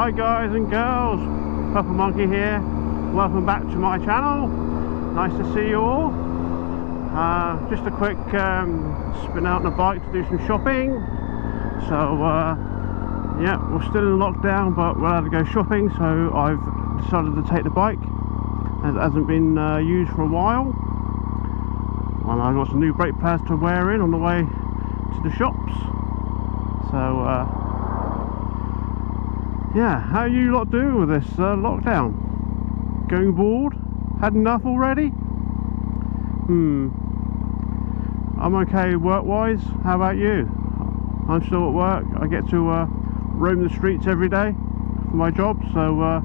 Hi guys and girls, Purplemonkey here. Welcome back to my channel. Nice to see you all. Just a quick spin out on the bike to do some shopping. So yeah, we're still in lockdown, but we're allowed to go shopping, so I've decided to take the bike as it hasn't been used for a while. And I've got some new brake pads to wear in on the way to the shops. So yeah, how you lot doing with this lockdown? Going bored? Had enough already? I'm okay work-wise. How about you? I'm still at work. I get to roam the streets every day for my job, so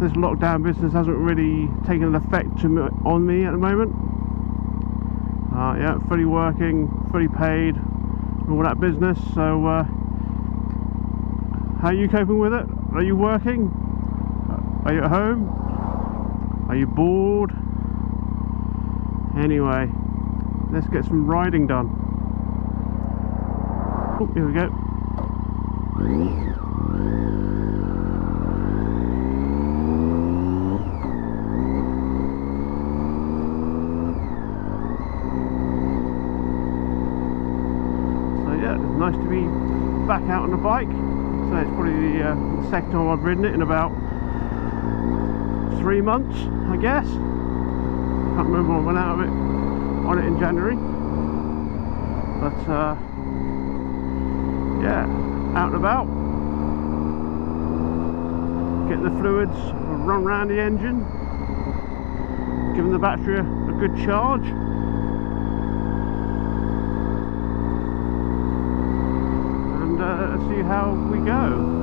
this lockdown business hasn't really taken an effect on me at the moment. Yeah, fully working, fully paid, all that business. So how are you coping with it? Are you working? Are you at home? Are you bored? Anyway, let's get some riding done. Oh, here we go. So yeah, it's nice to be back out on the bike. So it's probably the second time I've ridden it in about 3 months, I guess. Can't remember when I went out of it on it in January. But yeah, out and about. Getting the fluids run around the engine. Giving the battery a good charge. And let's see how we go.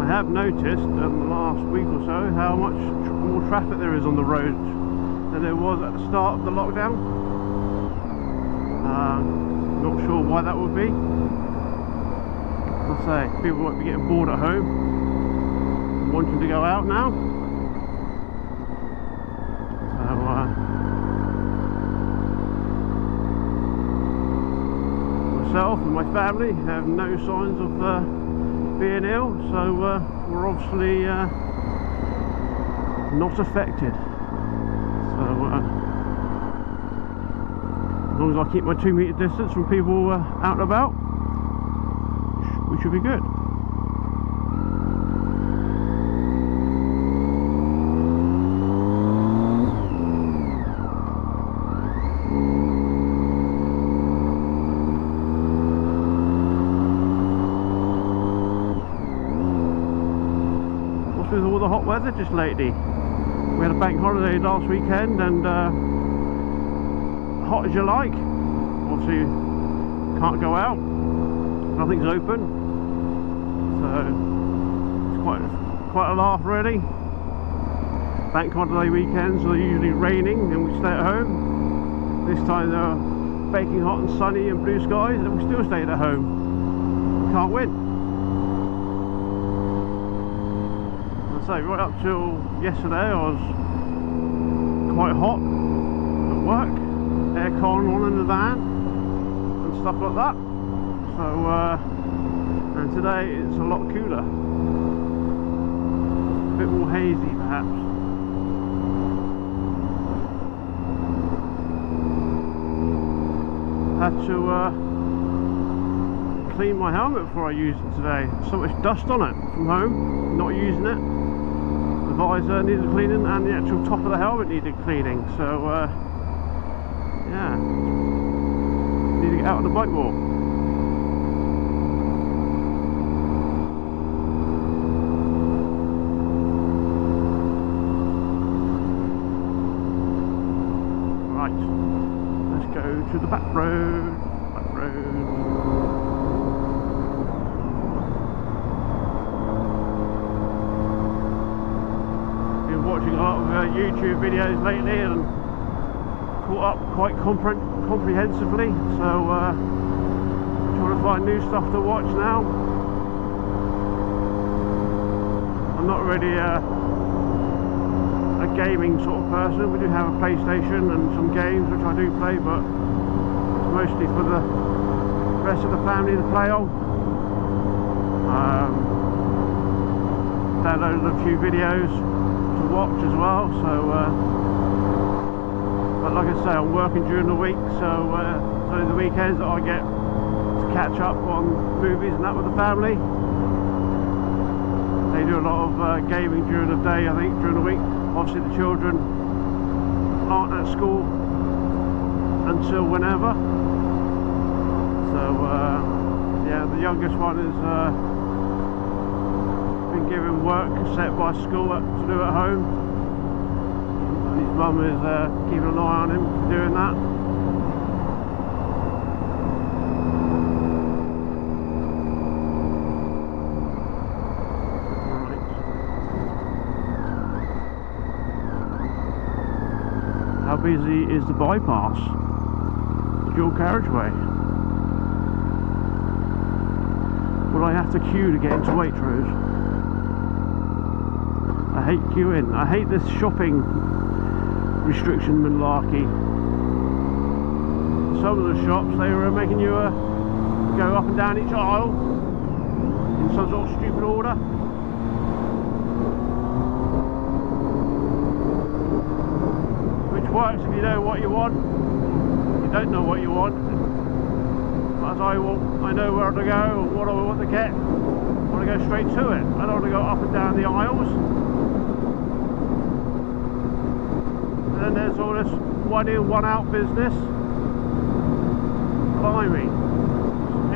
I have noticed in the last week or so how much more traffic there is on the road than there was at the start of the lockdown. Not sure why that would be. I'll say people might be getting bored at home, wanting to go out now. So myself and my family have no signs of being ill, so we're obviously not affected. So as long as I keep my 2 meter distance from people out and about, we should be good. With all the hot weather just lately, we had a bank holiday last weekend, and hot as you like, obviously can't go out, nothing's open, so it's quite a laugh really. Bank holiday weekends are usually raining and we stay at home. This time they're baking hot and sunny and blue skies, and we still stayed at home. We can't win. So right up till yesterday I was quite hot at work, aircon on in the van and stuff like that. So and today it's a lot cooler, a bit more hazy perhaps. Had to clean my helmet before I used it today. So much dust on it from home, not using it. The visor needed cleaning and the actual top of the helmet needed cleaning, so yeah, need to get out on the bike more. Right, let's go to the back road. Watching a lot of YouTube videos lately and caught up quite comprehensively, so trying to find new stuff to watch now. I'm not really a gaming sort of person. We do have a PlayStation and some games which I I do play, but it's mostly for the rest of the family to play on. Downloaded a few videos to watch as well, so but like I say, I'm working during the week, so it's only the weekends that I get to catch up on movies and that with the family. They do a lot of gaming during the day, I think, during the week. Obviously the children aren't at school until whenever, so yeah, the youngest one is been given work set by school to do at home, and his mum is keeping an eye on him for doing that. How busy is the bypass? Dual carriageway. Will I have to queue to get into Waitrose? I hate queuing. I hate this shopping restriction malarkey. Some of the shops, they were making you go up and down each aisle in some sort of stupid order. Works if you know what you want. If you don't know what you want, but as I know where to go or what I want to get. I want to go straight to it. I don't want to go up and down the aisles. And then there's all this one in, one out business. Blimey,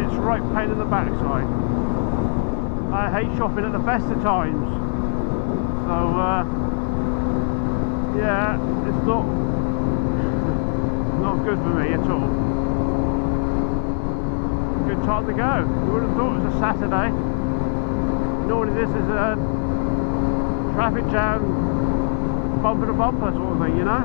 it's right pain in the backside. I hate shopping at the best of times. So yeah, it's not good for me at all. Good time to go. You would have thought it was a Saturday. Normally this is a traffic jam, bumper to bumper sort of thing, you know.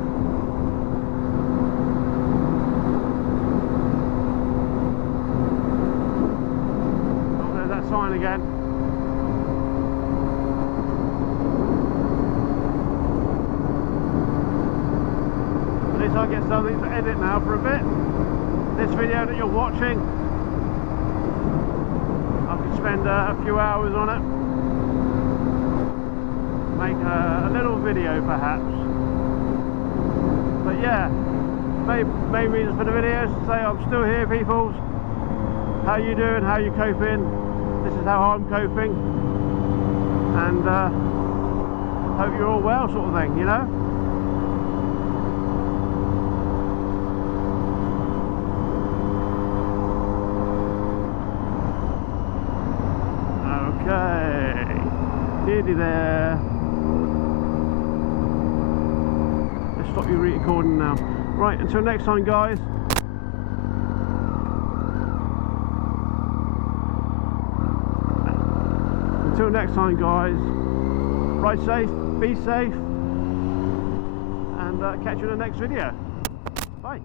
Oh, there's that sign again. I get something to edit now for a bit. This video that you're watching, I could spend a few hours on it, make a little video perhaps. But yeah, main reason for the video is to say I'm still here, peoples. How you doing? How you coping? This is how I'm coping, and hope you're all well, sort of thing, you know. Nearly there. Let's stop you recording now. Right, until next time, guys. Until next time, guys. Ride safe, be safe, and catch you in the next video. Bye.